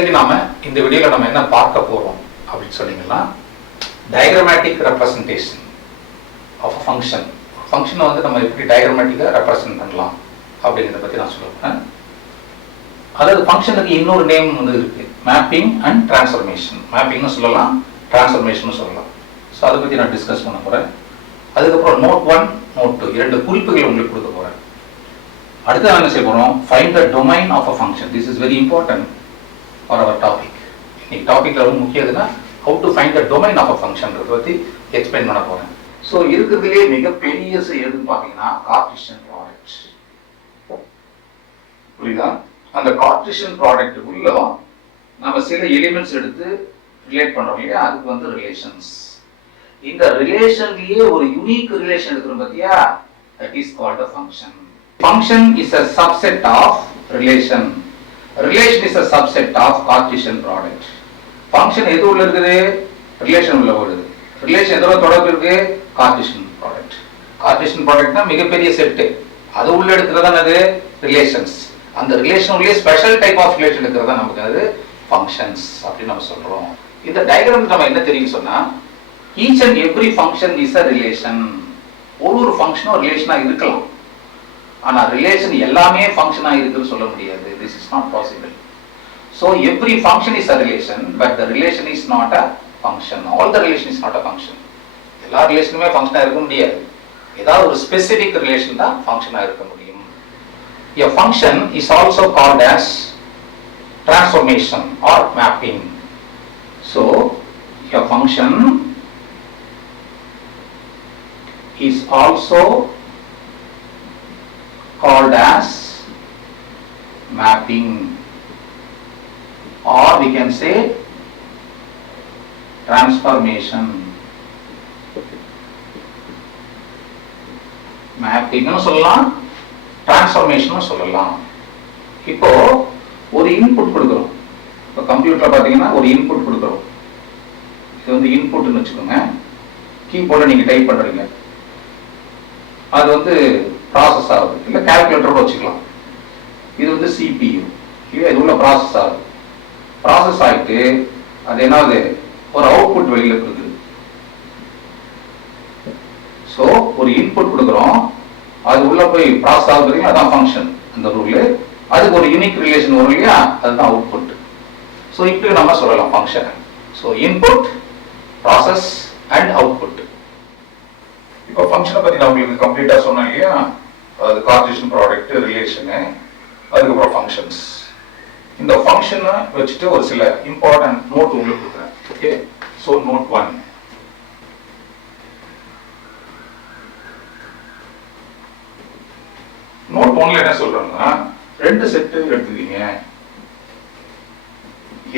இன்னைக்கு நாம இந்த வீடியோல நம்ம என்ன பார்க்க போறோம் அப்படின்னு சொன்னீங்கன்னா diagrammatic representation of a function. ஃபங்க்ஷனை வந்து நம்ம எப்படி டயக்ராமேட்டிக்காக ரெப்ரசன்ட் பண்ணலாம் அப்படிங்கிறத பற்றி நான் சொல்லுவேன். அதாவது ஃபங்க்ஷனுக்கு இன்னொரு நேம் வந்து இருக்கு, மேப்பிங் அண்ட் டிரான்ஸ்ஃபர்மேஷன். மேப்பிங்னு சொல்லலாம், டிரான்ஸ்ஃபர்மேஷன் சொல்லலாம். ஸோ அதை பற்றி நான் டிஸ்கஸ் பண்ண போகிறேன். அதுக்கப்புறம் நோட் 1, நோட் 2 இரண்டு குறிப்புகள் உங்களுக்கு கொடுக்க போகிறேன். அடுத்து நான் என்ன செய்ய போகிறோம், find the domain of a function. This is very important for our topic. இன்னைக்கு டாபிக்ல ரொம்ப முக்கியதுன்னா how to find the domain of a ஃபங்க்ஷன்றதை பற்றி எக்ஸ்பிளைன் பண்ண போகிறேன். ஸோ இருக்கிறதுலே மிகப்பெரிய எதுன்னு பார்த்தீங்கன்னா கார்ட்டீசியன் ப்ராடக்ட். புரியுதா? அந்த கார்ட்டீசியன் ப்ராடக்ட்டுக்குள்ள நம்ம சில எலிமெண்ட்ஸ் எடுத்து ரிலேட் பண்றோம் இல்லையா, அதுக்கு வந்து ரிலேஷன்ஸ். இந்த ரிலேஷன்லயே ஒரு யூனிக் ரிலேஷன் எடுக்கிறோம் பார்த்தியா, that is called a function. Function is a subset of relation. Relation is a subset of Cartesian product. Function எது உள்ள இருக்குது, ரிலேஷன் உள்ள வருது. ரிலேஷன் எதோட தொடர்பு இருக்கு, Cartesian product. Cartesian productனா மிகப்பெரிய செட், அது உள்ள எடுக்கிறதா அது ரிலேஷன்ஸ். அந்த ரிலேஷன் உள்ளே ஸ்பெஷல் டைப் ஆஃப் ரிலேஷன் எடுக்கிறதா நமக்கு அது ஃபங்க்ஷன்ஸ் அப்படின்னு நம்ம சொல்றோம். இந்த டயக்ராம் நம்ம என்ன தெரியும் சொன்னா, each and every function is a relation. ஒரு ஃபங்க்ஷனும் ரிலேஷனா இருக்கலாம், ஆனா ரிலேஷன் எல்லாமே ஃபங்க்ஷனா இருக்குன்னு சொல்ல முடியாது. this is not possible. so every function is a relation, but the relation is not a function. all the relation is not a function. எல்லா ரிலேஷனுமே ஃபங்க்ஷனா இருக்க முடியாது, ஏதாவது ஒரு ஸ்பெசிபிக் ரிலேஷன் தான் ஃபங்க்ஷனா இருக்க முடியும். a function is also called as transformation or mapping. so a function is also called as mapping, or we can say transformation. mapping னு சொல்லலாம், டிரான்ஸ்ஃபர்மேஷன் சொல்லலாம். இப்போ ஒரு இன்புட் கொடுக்குறோம். இப்போ கம்ப்யூட்டர்ல பாத்தீங்கன்னா ஒரு இன்புட் கொடுக்குறோம். இது வந்து இன்புட்னு வச்சுக்கோங்க. கீபோர்ட்ல நீங்க டைப் பண்றீங்க, அது வந்து ப்ராசஸ் ஆகுது, இல்ல கால்குலேட்டரோட வச்சுக்கலாம். இது வந்து CPU, இது உள்ள ப்ராசஸ் ஆகுது. ப்ராசஸ் ஆயிட்டு அது என்னது, ஒரு அவுட்புட் வெளியில கொடுக்குது. ஸோ ஒரு இன்புட் கொடுக்குறோம், அது உள்ள போய் ப்ராசஸ் ஆகுது, அதான் ஃபங்க்ஷன். அந்த ரூல் அதுக்கு ஒரு யூனிக் ரிலேஷன் வரும் இல்லையா, அதுதான் அவுட்புட். ஸோ இப்படி நம்ம சொல்லலாம் function. So input, process and output. இப்போ ஃபங்க்ஷனை பத்தி நான் உங்களுக்கு கம்ப்ளீட்டா சொன்னேன் இல்லையா, அது கார்ட்டீசியன் ப்ராடக்ட், ரிலேஷனு, அதுக்கப்புறம் ஃபங்க்ஷன்ஸ். இந்த ஃபங்க்ஷனை வச்சுட்டு ஒரு சில இம்பார்ட்டன்ட் நோட் உங்களுக்கு கொடுக்குறேன். Okay, so note 1. நோட் 1ல என்ன சொல்றாங்கன்னா, ரெண்டு செட் எடுத்துக்கீங்க,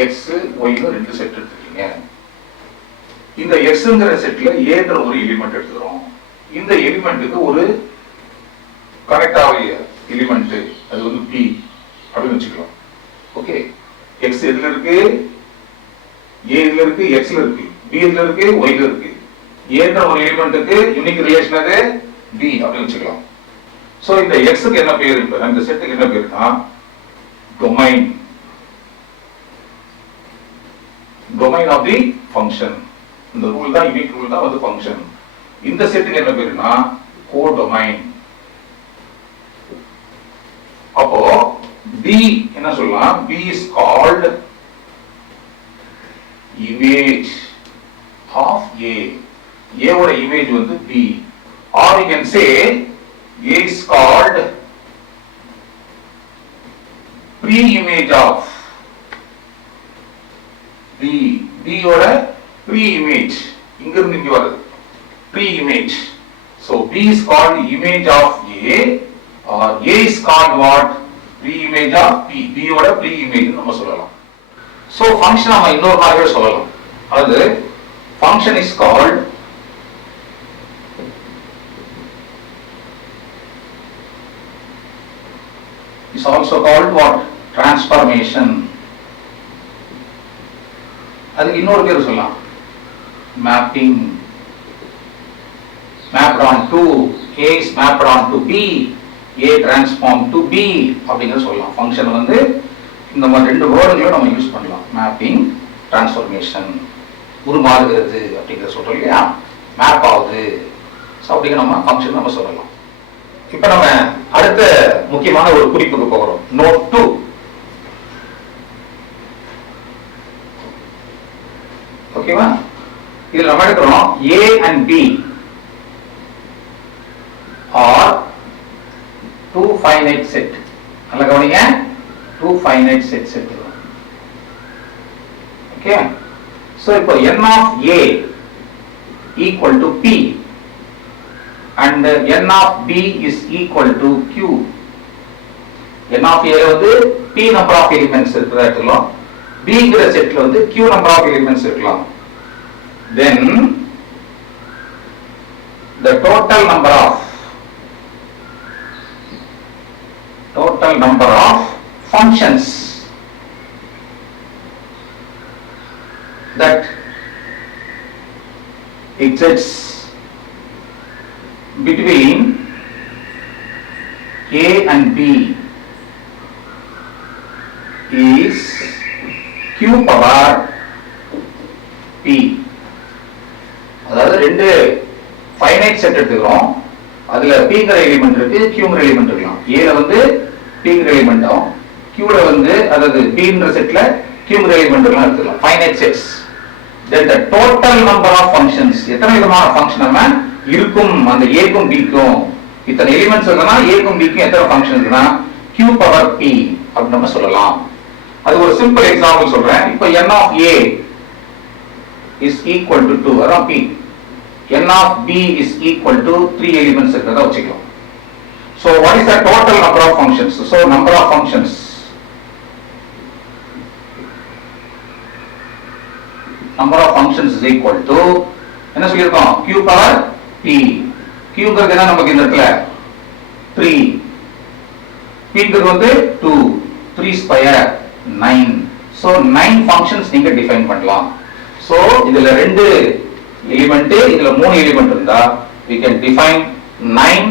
எக்ஸ் ஒய்னு ரெண்டு செட் எடுத்துக்கீங்க. இந்த எக்ஸ்ங்கிற செட்ல ஏன்ற ஒரு எலிமெண்ட் எடுத்துக்கிறோம். இந்த எலிமெண்ட்டுக்கு ஒரு கனெக்ட் ஆகிய எலிமெண்ட், அது வந்து பி அப்படின்னு வச்சுக்கலாம். ஓகே, எக்ஸ் எதுல இருக்கு, ஏ இதுல இருக்கு, எக்ஸ்ல இருக்கு, பி இதுல இருக்கு, ஒய்ல இருக்கு. ஏன்ற ஒரு எலிமெண்ட்டுக்கு யூனிக் ரிலேஷன் அது பி அப்படின்னு வச்சுக்கலாம். சோ இந்த எக்ஸ்க்கு என்ன பேர், இந்த செட்டுக்கு என்ன பேருனா domain. Domain of the function. இந்த ரூல் தான், யூனிக் ரூல் தான் வந்து ஃபங்க்ஷன். இந்த செட்டுக்கு என்ன பேருனா கோடொமைன். அப்போ B என்ன சொல்லலாம், B is called image of A. A ஓட இமேஜ் வந்து B, or you can say A is called pre-image of B. B ஓட pre-image, இங்க இருந்து இங்க வருது pre-image. so B is called image of A, or A is called what, pre-image of P. B ஓட pre-image நம்ம சொல்லலாம். so function நம்ம இன்னொரு மாதிரியே சொல்லலாம். அது function is called is also called what, transformation. அதுக்கு இன்னொரு பேர் சொல்லலாம், mapping. mapped on to A is mapped on to B, A transform to B அப்படிங்கறது சொல்லலாம். ஃபங்க்ஷன் வந்து இந்த மாதிரி ரெண்டு வேர்டுகளும் நம்ம யூஸ் பண்ணலாம். மேப்பிங், டிரான்ஸ்ஃபர்மேஷன், உருமாறுகிறது அப்படிங்கிறத சொல்றோம் இல்லையா, மேப் ஆகுது. ஸோ அப்படிங்கிற நம்ம ஃபங்க்ஷன் நம்ம சொல்லலாம். இப்போ நம்ம அடுத்த முக்கியமான ஒரு குறிப்புக்கு போகிறோம். நோட் 2. ஓகேவா? இதில் நம்ம எடுக்கிறோம் A and B are two finite set. நல்ல கவனிங்க, two finite sets எடுத்துக்கிறோம். ஓகே, ஸோ இப்போ n of A equal to P and n of B is equal to Q. n of A வந்து P number of elements இருக்கிறதா எடுத்துக்கலாம், B ங்கிற செட்ல வந்து Q number of elements இருக்கலாம். Then the total number of functions that exists between A and B is Q power P. அதாவது ரெண்டு finite set எடுத்துக்கிறோம், அதுல Pங்கிற எலிமெண்ட் இருக்கு, Qங்கிற எலிமெண்ட் இருக்கலாம். Aல வந்து Pங்கிற எலிமெண்ட்டும், Qல வந்து அதாவது Bங்கிற செட்ல Qங்கிற எலிமெண்ட் எல்லாம் எடுத்துக்கலாம். Finite sets. Then the total number of functions, எத்தனை விதமான ஃபங்க்ஷன் நம்ம இருக்கும் அந்த Aக்கும் Bக்கும், இத்தனை எலிமெண்ட்ஸ் இருக்குன்னா Aக்கும் Bக்கும் எத்தனை ஃபங்க்ஷன் இருக்குன்னா Q பவர் P அப்படி நம்ம சொல்லலாம். அது ஒரு சிம்பிள் எக்ஸாம்பிள் சொல்றேன். இப்போ n of A is equal to 2, அதான் P. n of B is equal to 3 elements இருக்கிறதா வச்சுக்கலாம். So what is the total number of functions? So number of functions is equal to என்ன சொல்லிருக்கோம், Q power P. Qங்கிறது என்ன நமக்கு இந்த இடத்துல 3, Pங்கிறது வந்து 2, 3 square 9. So 9 functions நீங்க டிஃபைன் பண்ணலாம். So இதுல ரெண்டு எலிமெண்ட், இதுல 3 எலிமெண்ட் இருந்தா we can define 9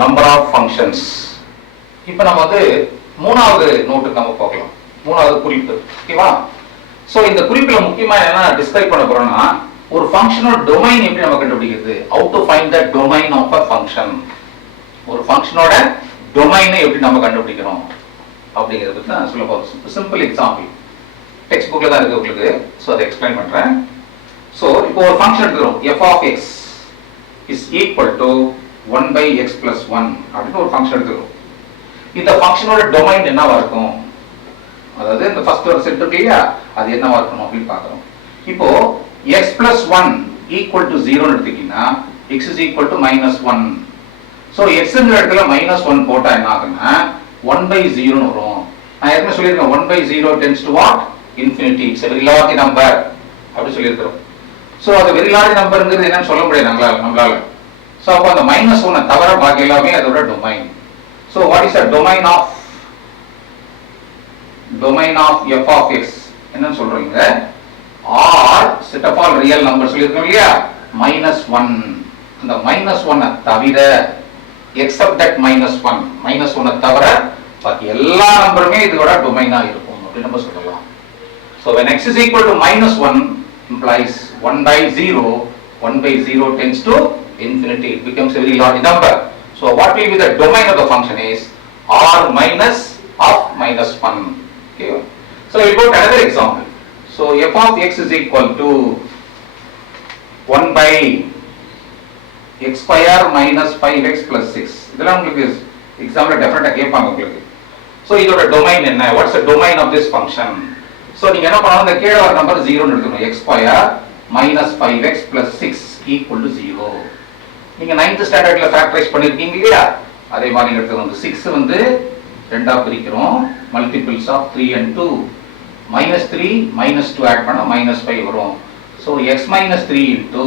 number of functions. இப்போ நம்ம வந்து மூணாவது நோட்டுக்கு நம்ம போகலாம், மூணாவது குறிப்பு. ஓகேவா? சோ இந்த குறிப்புல முக்கியமா என்ன டிஸ்கிரைப் பண்ண போறோம்னா, ஒரு ஃபங்க்ஷனோட டொமைன் எப்படி நம்ம கண்டுபிடிக்கிறது, how to find the domain of a function. ஒரு ஃபங்க்ஷனோட டொமைனை எப்படி நம்ம கண்டுபிடிக்கிறோம் அப்படிங்கறத பத்தி நான் சொல்ல போறேன். சிம்பிள் எக்ஸாம்பிள் டெக்ஸ்ட் புக்ல தான் இருக்கு உங்களுக்கு, சோ அதை எக்ஸ்பிளைன் பண்றேன். சோ இப்போ ஒரு function எடுத்துறோம், f of x is equal to 1 by x plus 1 அப்படின்னு ஒரு ஃபங்க்ஷன் எடுத்துறோம். இந்த ஃபங்க்ஷனோட டொமைன் என்னவா இருக்கும், அதாவது இந்த ஃபர்ஸ்ட் ஒரு செட் இருக்கு இல்லையா, அது என்னவா இருக்கணும் அப்படின்னு பார்க்கறோம். இப்போ x plus 1 equal to 0 ன்னு எடுத்தீங்கன்னா x is equal to minus 1. So x ங்கிற இடத்துல minus 1 போட்டா என்ன ஆகும்னா 1 by 0 ன்னு வரும். நான் ஏற்கனவே சொல்லியிருக்கேன் 1 by 0 tends to what? Infinity. It's a very large number அப்படி சொல்லியிருக்கிறோம். சோ அது very large numberங்கிறது என்னன்னு சொல்ல முடியாது நம்மளால. சோ அப்ப அந்த -1 தவிர பாக்கி எல்லாமே அதோட domain. So what is the domain of f of x என்னன்னு சொல்றீங்க, r set of all real numbers சொல்லியிருக்கோம் இல்லையா, -1. அந்த -1 தவிர except that -1 தவிர பாக்கி எல்லா நம்பருமே இதோட டொமைனா இருக்கும் அப்படி நம்ம சொல்லலாம். So when x is equal to -1 implies 1 by 0, 1 by 0 tends to infinity. It becomes a very large number. So what will be the domain of the function is r minus of -1. Okay. So we go to another example. So f of x is equal to 1 by x square minus 5x plus 6. இதெல்லாம் உங்களுக்கு example டெஃபினட்டா கேட்பாங்க உங்களுக்கு. So இதோட domain என்ன, what's the domain of this function? So நீங்க என்ன பண்ணணும், இந்த கீழ வர நம்பர் 0 ன்னு எடுக்கணும். x square minus 5x plus 6 equal to 0. நீங்க 9th ஸ்டாண்டர்ட்ல ஃபேக்டரைஸ் பண்ணிருக்கீங்க இல்லையா, அதே மாதிரி நீங்க எடுத்துக்கணும். 6 வந்து ரெண்டா பிரிக்கிறோம், மல்டிபிள்ஸ் ஆஃப் 3 and 2. -3 -2 ஆட் பண்ணா -5 வரும். So x minus 3 into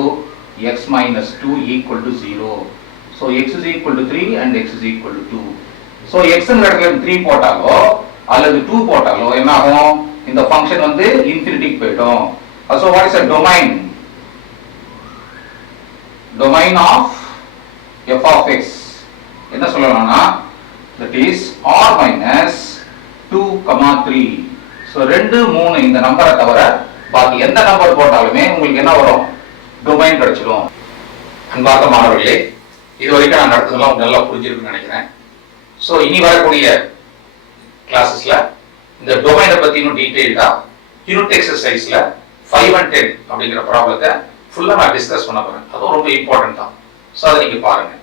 x minus 2 equal to 0. So x is equal to 3 and x is equal to 2. So x ங்கிற இடத்துல 3 போட்டாலோ அல்லது 2 போட்டாலோ என்ன ஆகும், இந்த ஃபங்க்ஷன் வந்து இன்ஃபினிட்டிக்கு போய்டும். So what is the domain of f of x? என்ன சொல்லலாம்னா that is r minus 2, 3 so 2 3 இந்த நம்பரை தவிர பாக்கி எந்த நம்பர் போட்டாலுமே உங்களுக்கு என்ன வரும், டொமைன் கிடைச்சிடும். அன்பார்ந்த மாணவர்களே, இது வரைக்கும் நான் நடத்துதெல்லாம் உங்களுக்கு நல்லா புரிஞ்சிருக்குன்னு நினைக்கிறேன். ஸோ இனி வரக்கூடிய கிளாஸஸ்ல இந்த டொமைனை பத்தி இன்னும் டீட்டெயில்டா யூனிட் எக்ஸசைஸ்ல 5 and 10 அப்படிங்கிற ப்ராப்ளத்தை ஃபுல்லா நான் டிஸ்கஸ் பண்ண போறேன். அதுவும் ரொம்ப இம்பார்ட்டன்ட் தான். ஸோ அதை நீங்க பாருங்க.